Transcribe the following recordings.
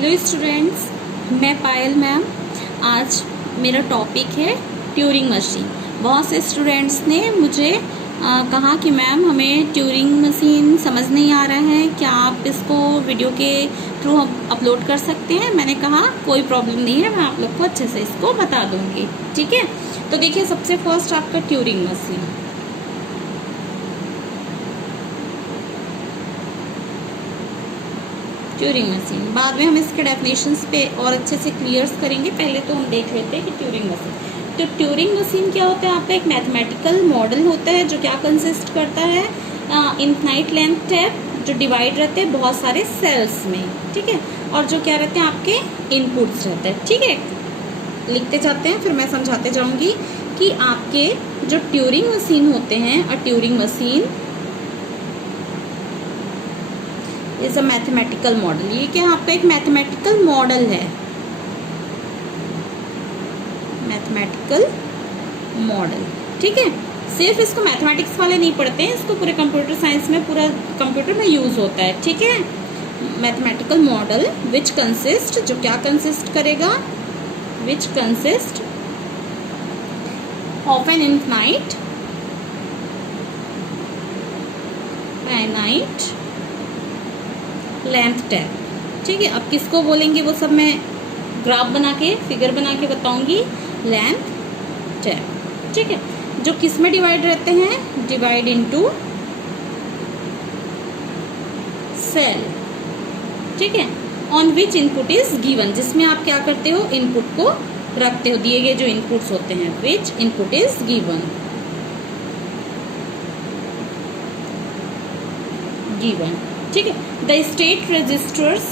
Hello students, मैं पायल ma'am. आज मेरा टॉपिक है ट्यूरिंग मशीन। बहुत से स्टूडेंट्स ने मुझे कहा कि मैम हमें ट्यूरिंग मशीन समझ नहीं आ रहा है, क्या आप इसको वीडियो के थ्रू अपलोड कर सकते हैं। मैंने कहा कोई प्रॉब्लम नहीं है, मैं आप लोग को अच्छे से इसको बता दूंगी। ठीक है, तो देखिए सबसे फर्स्ट आपका ट्यूरिंग मशीन। ट्यूरिंग मशीन बाद में हम इसके डेफिनेशंस पे और अच्छे से क्लियर्स करेंगे। पहले तो हम देख लेते हैं कि ट्यूरिंग मशीन। तो ट्यूरिंग मशीन क्या होता है? आपका एक मैथमेटिकल मॉडल होता है जो क्या कंसिस्ट करता है, इनफाइनाइट लेंथ टैप जो डिवाइड रहते हैं बहुत सारे सेल्स में। ठीक है, और जो क्या रहते हैं आपके इनपुट्स रहते हैं। ठीक है, लिखते जाते हैं फिर मैं समझाते जाऊंगी कि आपके जो ट्यूरिंग मशीन होते हैं, a Turing machine is a mathematical model. ये क्या आपका एक मैथमेटिकल मॉडल है, मैथमेटिकल मॉडल। ठीक है, सिर्फ इसको मैथमेटिक्स वाले नहीं पढ़ते हैं, इसको पूरे कंप्यूटर साइंस में, पूरा कंप्यूटर में यूज होता है। ठीक है, मैथमेटिकल मॉडल विच कंसिस्ट, जो क्या कंसिस्ट करेगा, which consist of an infinite length tap. ठीक है, अब किसको बोलेंगे वो सब मैं ग्राफ बना के, फिगर बना के बताऊंगी। Length tap. ठीक है, जो किस में डिवाइड रहते हैं, डिवाइड इनटू सेल। ठीक है, on which input is given, जिसमें आप क्या करते हो, इनपुट को रखते हो, दिए गए जो इनपुट्स होते हैं, विच इनपुट इज गिवन। ठीक है, द स्टेट रजिस्टर्स।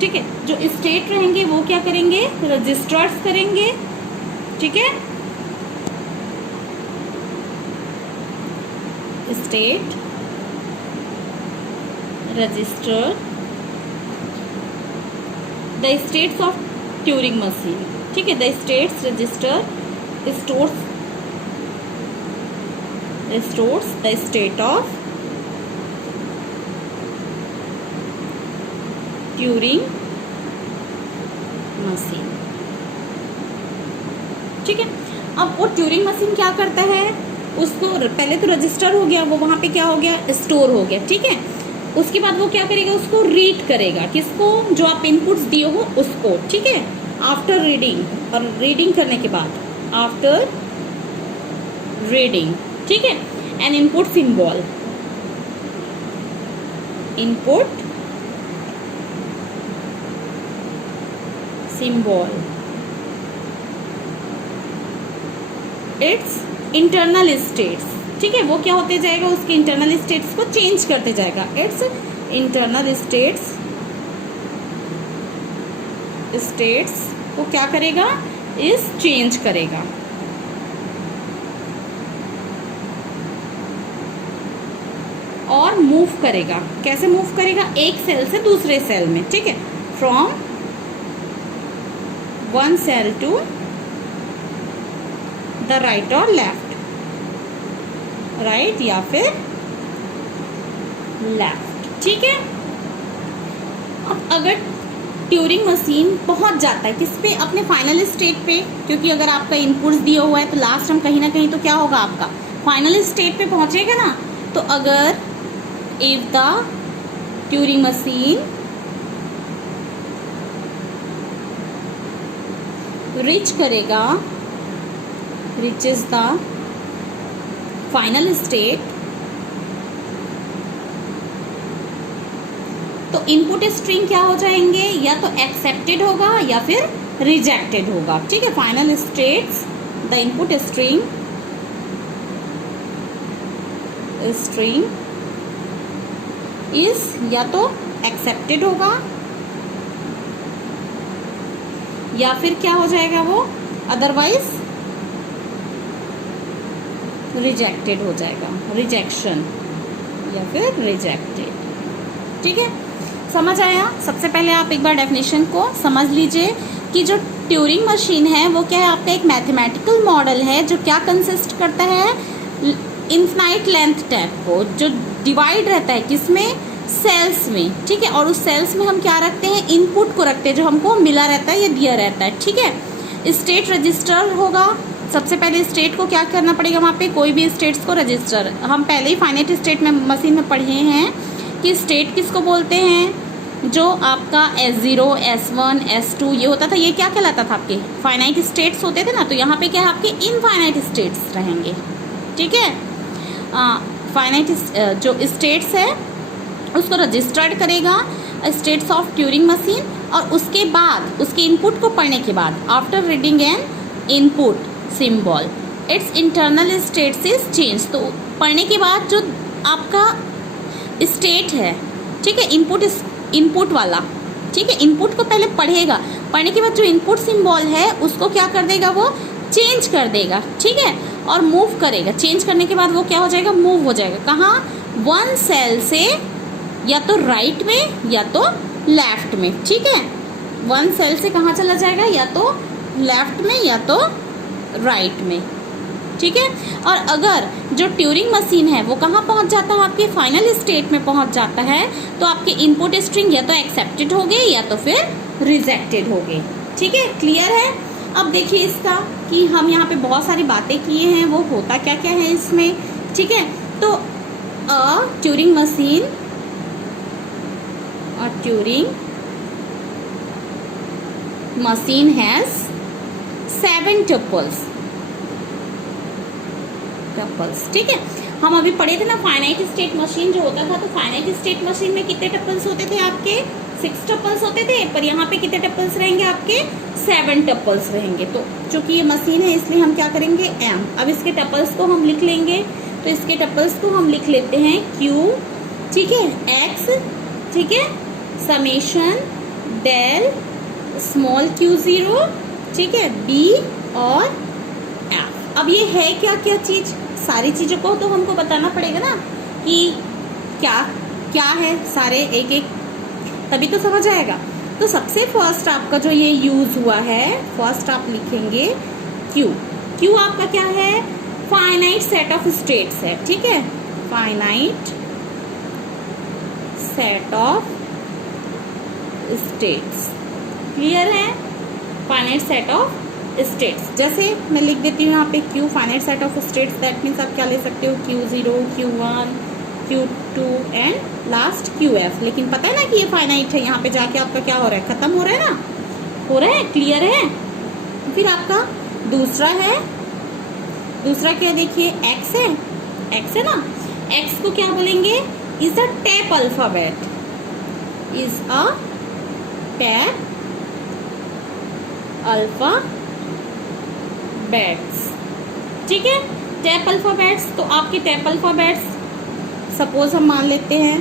ठीक है, जो स्टेट रहेंगे वो क्या करेंगे, रजिस्टर्स करेंगे। ठीक है, state register the states of Turing machine. ठीक है, the states register stores the state of Turing machine. ठीक है, अब वो ट्यूरिंग मशीन क्या करता है, उसको पहले तो रजिस्टर हो गया, वो वहां पे क्या हो गया, स्टोर हो गया। ठीक है, उसके बाद वो क्या करेगा, उसको रीड करेगा। किसको, जो आप इनपुट्स दिए हो उसको। ठीक है, आफ्टर रीडिंग, और रीडिंग करने के बाद, आफ्टर रीडिंग। ठीक है, N input symbol, input symbol it's internal states. ठीक है, वो क्या होते जाएगा, उसके इंटरनल स्टेट्स को चेंज करते जाएगा। इट्स इंटरनल स्टेट्स को क्या करेगा, इस चेंज करेगा। और मूव करेगा। कैसे मूव करेगा, एक सेल से दूसरे सेल में। ठीक है, from one cell to the right और लेफ्ट, राइट या फिर लेफ्ट। ठीक है, अब अगर ट्यूरिंग मशीन पहुंच जाता है किस पे, अपने फाइनल स्टेट पे, क्योंकि अगर आपका इनपुट्स दिया हुआ है तो लास्ट हम कहीं ना कहीं तो क्या होगा, आपका फाइनल स्टेट पे पहुंचेगा ना। तो अगर if the Turing machine reach करेगा, रीचेस द फाइनल स्टेट, तो इनपुट स्ट्रिंग क्या हो जाएंगे, या तो एक्सेप्टेड होगा या फिर रिजेक्टेड होगा। ठीक है, final states, the input string is या तो एक्सेप्टेड होगा या फिर क्या हो जाएगा वो, अदरवाइज रिजेक्टेड हो जाएगा, रिजेक्शन या फिर रिजेक्टेड। ठीक है, समझ आया। सबसे पहले आप एक बार डेफिनेशन को समझ लीजिए कि जो ट्यूरिंग मशीन है वो क्या है, आपका एक मैथमेटिकल मॉडल है जो क्या कंसिस्ट करता है, इनफाइनाइट लेंथ टैप को, जो डिवाइड रहता है किसमें, सेल्स में, ठीक है। और उस सेल्स में हम क्या रखते हैं, इनपुट को रखते हैं जो हमको मिला रहता है या दिया रहता है, ठीक है। स्टेट रजिस्टर होगा, सबसे पहले स्टेट को क्या करना पड़ेगा, वहाँ पे कोई भी स्टेट्स को रजिस्टर, हम पहले ही फाइनाइट स्टेट में मशीन में पढ़े हैं कि स्टेट किसको बोलते हैं, जो आपका S0, S1, S2 ये होता था, ये क्या कहलाता था, आपके फाइनाइट स्टेट्स होते थे ना। तो यहाँ पे क्या है, आपके इनफाइनाइट स्टेट्स रहेंगे, ठीक है। फाइनाइट जो स्टेट्स है उसको रजिस्टर्ड करेगा स्टेट्स ऑफ ट्यूरिंग मशीन, और उसके बाद उसके इनपुट को पढ़ने के बाद after reading an input symbol it's internal states is change. तो पढ़ने के बाद जो आपका स्टेट है, ठीक है, इनपुट वाला, ठीक है, इनपुट को पहले पढ़ेगा, पढ़ने के बाद जो इनपुट सिंबल है उसको क्या कर देगा, वो चेंज कर देगा, ठीक है, और मूव करेगा। चेंज करने के बाद वो क्या हो जाएगा, मूव हो जाएगा कहाँ, वन सेल से या तो राइट में या तो लेफ्ट में, ठीक है। वन सेल से कहाँ चला जाएगा, या तो लेफ्ट में या तो राइट में, ठीक है। और अगर जो ट्यूरिंग मशीन है वो कहाँ पहुँच जाता है, आपके फाइनल स्टेट में पहुँच जाता है, तो आपके इनपुट स्ट्रिंग या तो एक्सेप्टेड हो गए या तो फिर रिजेक्टेड हो गए, ठीक है। क्लियर है। अब देखिए इसका कि हम यहाँ पे बहुत सारी बातें किए हैं, वो होता क्या क्या है इसमें, ठीक है। तो अ ट्यूरिंग मशीन और ट्यूरिंग मशीन हैज 7 टपल्स, ठीक है। हम अभी पढ़े थे ना फाइनाइट स्टेट मशीन जो होता था, तो फाइनाइट स्टेट मशीन में कितने टपल्स होते थे, आपके 6 टपल्स होते थे, पर यहाँ पे कितने टपल्स रहेंगे, आपके 7 टपल्स रहेंगे। तो चूंकि ये मशीन है इसलिए हम क्या करेंगे, m। अब इसके टपल्स को हम लिख लेंगे, तो इसके टपल्स को हम लिख लेते हैं q, ठीक है, x, ठीक है, समेशन डेल स्मॉल q0, ठीक है, b और f। अब ये है क्या क्या चीज, सारी चीजों को तो हमको बताना पड़ेगा ना कि क्या क्या है, सारे एक एक, तभी तो समझ आएगा। तो सबसे फर्स्ट आपका जो ये यूज हुआ है, फर्स्ट आप लिखेंगे Q। Q आपका क्या है, फाइनाइट सेट ऑफ स्टेट्स है, ठीक है, finite set of states. Clear है, फाइनाइट सेट ऑफ स्टेट्स। जैसे मैं लिख देती हूँ यहाँ पे Q finite set of states, that means आप क्या ले सकते हो, Q0, Q1, Q2 and last QF। लेकिन पता है ना कि ये फाइनाइट है, यहाँ पे जाके आपका क्या हो रहा है, खत्म हो रहा है ना, हो रहा है, क्लियर है। फिर आपका दूसरा है, दूसरा क्या देखिए, X है, X है ना, X को क्या बोलेंगे, is a tap alphabet, is a tap alphabets, ठीक है, टैप अल्फाबेट्स। तो आपके टैप अल्फाबेट्स सपोज हम मान लेते हैं,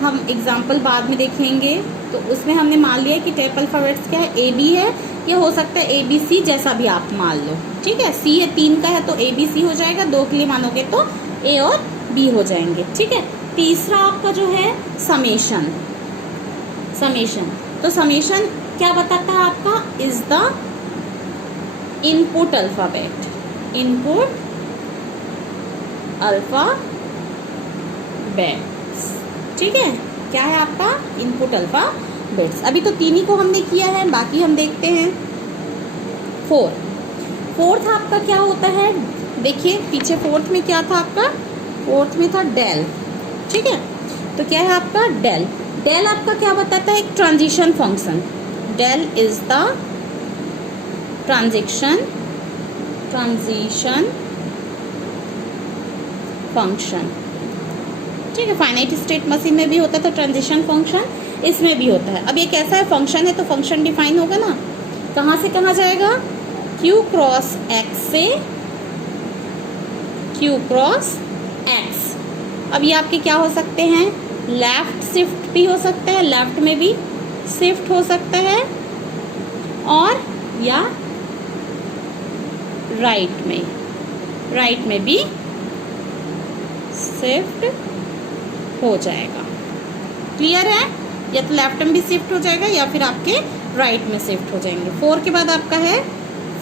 हम एग्जाम्पल बाद में देखेंगे, तो उसमें हमने मान लिया कि टैप अल्फाबेट्स क्या है, AB है, या हो सकता है ABC, जैसा भी आप मान लो, ठीक है। C है 3 का है तो ABC हो जाएगा, 2 के लिए मानोगे तो A और B हो जाएंगे, ठीक है। तीसरा आपका जो है समेशन, समेशन, तो समेशन क्या बताता है आपका, is the input alphabet, input alphabets, ठीक है, क्या है आपका, इनपुट अल्फाबेट्स। अभी तो 3 ही को हमने किया है, बाकी हम देखते हैं। फोर्थ आपका क्या होता है, देखिए पीछे फोर्थ में क्या था आपका, फोर्थ में था डेल, ठीक है। तो क्या है आपका डेल, डेल आपका क्या बताता है, एक transition function, del is the transition function, ठीक है। फाइनाइट स्टेट मशीन में भी होता था ट्रांजिशन फंक्शन, इसमें भी होता है। अब ये कैसा है, फंक्शन है तो फंक्शन डिफाइन होगा ना, कहाँ से कहाँ जाएगा, Q क्रॉस X से Q क्रॉस X। अब ये आपके क्या हो सकते हैं, लेफ्ट शिफ्ट भी हो सकता है, लेफ्ट में भी शिफ्ट हो सकता है, और या राइट में भी शिफ्ट हो जाएगा। क्लियर है, या तो लेफ्ट में भी शिफ्ट हो जाएगा या फिर आपके राइट में शिफ्ट हो जाएंगे। 4 के बाद आपका है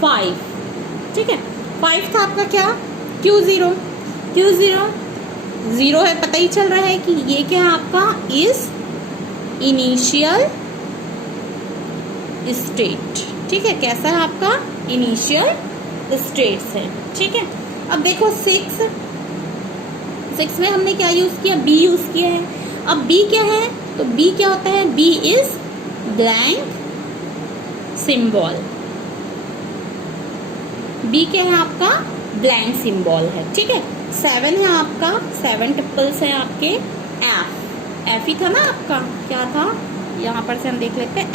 5, ठीक है। 5 था आपका क्या, Q0, जीरो है, पता ही चल रहा है कि ये क्या है आपका इज इनिशियल स्टेट। ठीक है, कैसा है आपका इनिशियल स्टेट्स है। ठीक है, अब देखो सिक्स में हमने क्या यूज किया, बी यूज किया है। अब बी क्या है, तो बी क्या होता है, B is blank symbol. B क्या है आपका ब्लैंक सिंबल है। ठीक है, 7 है आपका, 7 ट्रिपल्स है आपके एफ ही था ना आपका, क्या था यहाँ पर से हम देख लेते हैं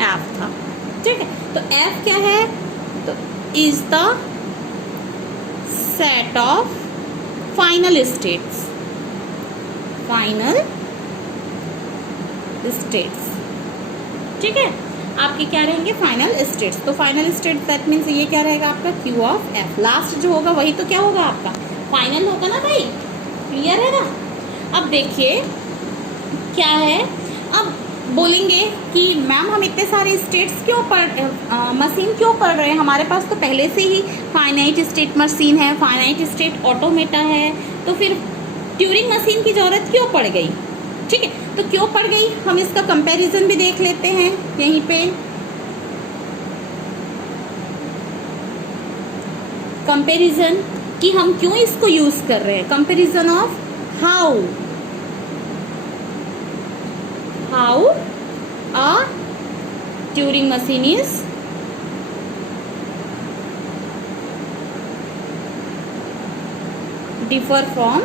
एफ था। ठीक है, तो एफ क्या है, तो is the set of final states, ठीक है, आपके क्या रहेंगे फाइनल स्टेट्स। तो फाइनल स्टेट दैट मीन्स ये क्या रहेगा आपका क्यू ऑफ एफ, लास्ट जो होगा वही तो क्या होगा आपका फाइनल होगा ना भाई, क्लियर है ना। अब देखिए क्या है, अब बोलेंगे कि मैम हम इतने सारे स्टेट्स क्यों मशीन क्यों पढ़ रहे हैं, हमारे पास तो पहले से ही फाइनाइट स्टेट मशीन है, फाइनाइट स्टेट ऑटोमेटा है, तो फिर ट्यूरिंग मशीन की ज़रूरत क्यों पड़ गई। ठीक है, तो क्यों पड़ गई, हम इसका कंपैरिजन भी देख लेते हैं यहीं पे। कंपैरिजन कि हम क्यों इसको यूज कर रहे हैं, comparison of how a Turing machine is differ from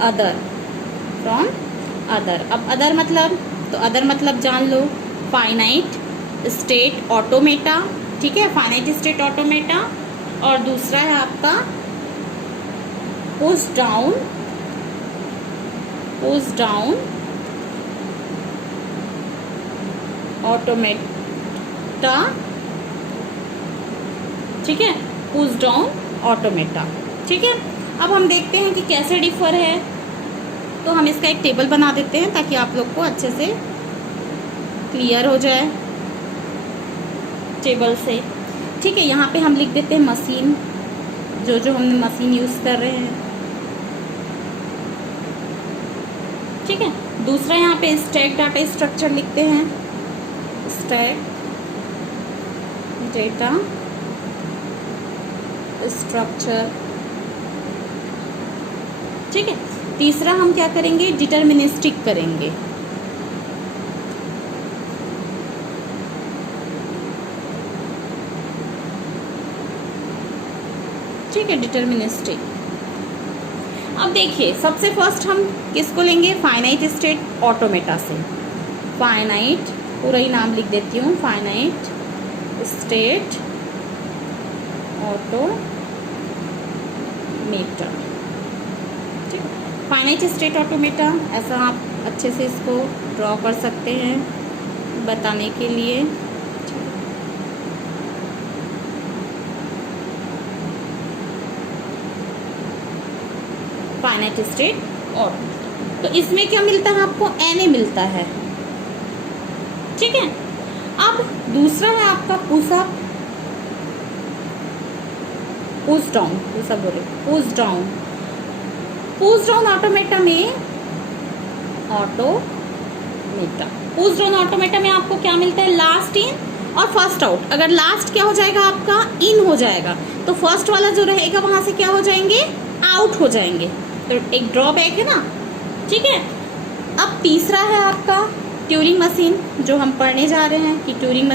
other। अब अदर मतलब, तो अदर मतलब जान लो फाइनाइट स्टेट ऑटोमेटा। ठीक है, फाइनाइट स्टेट ऑटोमेटा, और दूसरा है आपका पुश डाउन ऑटोमेटा। ठीक है, पुश डाउन ऑटोमेटा। ठीक है, अब हम देखते हैं कि कैसे डिफर है, तो हम इसका एक टेबल बना देते हैं ताकि आप लोग को अच्छे से क्लियर हो जाए टेबल से। ठीक है, यहाँ पे हम लिख देते हैं मशीन, जो हम मशीन यूज कर रहे हैं। ठीक है, दूसरा यहाँ पे स्टैक डाटा स्ट्रक्चर लिखते हैं, स्टैक डेटा स्ट्रक्चर। ठीक है, तीसरा हम क्या करेंगे, डिटर्मिनिस्टिक करेंगे। ठीक है, डिटर्मिनिस्टिक। अब देखिए सबसे फर्स्ट हम किसको लेंगे, फाइनाइट स्टेट ऑटोमेटा से। फाइनाइट पूरा ही नाम लिख देती हूँ, फाइनाइट स्टेट ऑटोमेटा। ठीक है, फाइनाइट स्टेट ऑटोमेटा, ऐसा आप अच्छे से इसको ड्रॉ कर सकते हैं बताने के लिए। फाइनाइट स्टेट और तो इसमें क्या मिलता है आपको, Na मिलता है। ठीक है, अब दूसरा है आपका पुश डाउन ऑटोमेटा में आपको क्या मिलता है, लास्ट इन और फर्स्ट आउट। अगर लास्ट क्या हो जाएगा आपका इन हो जाएगा, तो फर्स्ट वाला जो रहेगा वहां से क्या हो जाएंगे, आउट हो जाएंगे, तो एक ड्रॉबैक है ना। ठीक है, अब तीसरा है आपका ट्यूरिंग मशीन, जो हम पढ़ने जा रहे हैं कि ट्यूरिंग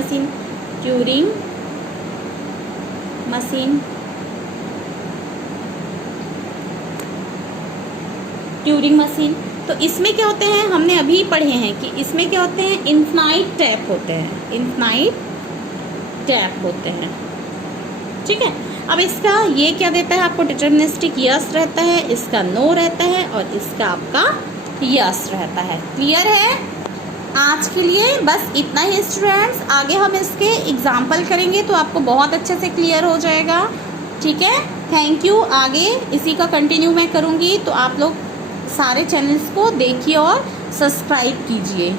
मशीन। तो इसमें क्या होते हैं, हमने अभी पढ़े हैं कि इसमें क्या होते हैं, इन्फिनाइट टैप होते हैं। ठीक है, अब इसका ये क्या देता है आपको, डिटर्मिनिस्टिक यस रहता है, इसका नो रहता है, और इसका आपका यस रहता है। क्लियर है, आज के लिए बस इतना ही स्टूडेंट्स, आगे हम इसके एग्जाम्पल करेंगे तो आपको बहुत अच्छे से क्लियर हो जाएगा। ठीक है, थैंक यू। आगे इसी का कंटिन्यू मैं करूँगी, तो आप लोग सारे चैनल्स को देखिए और सब्सक्राइब कीजिए।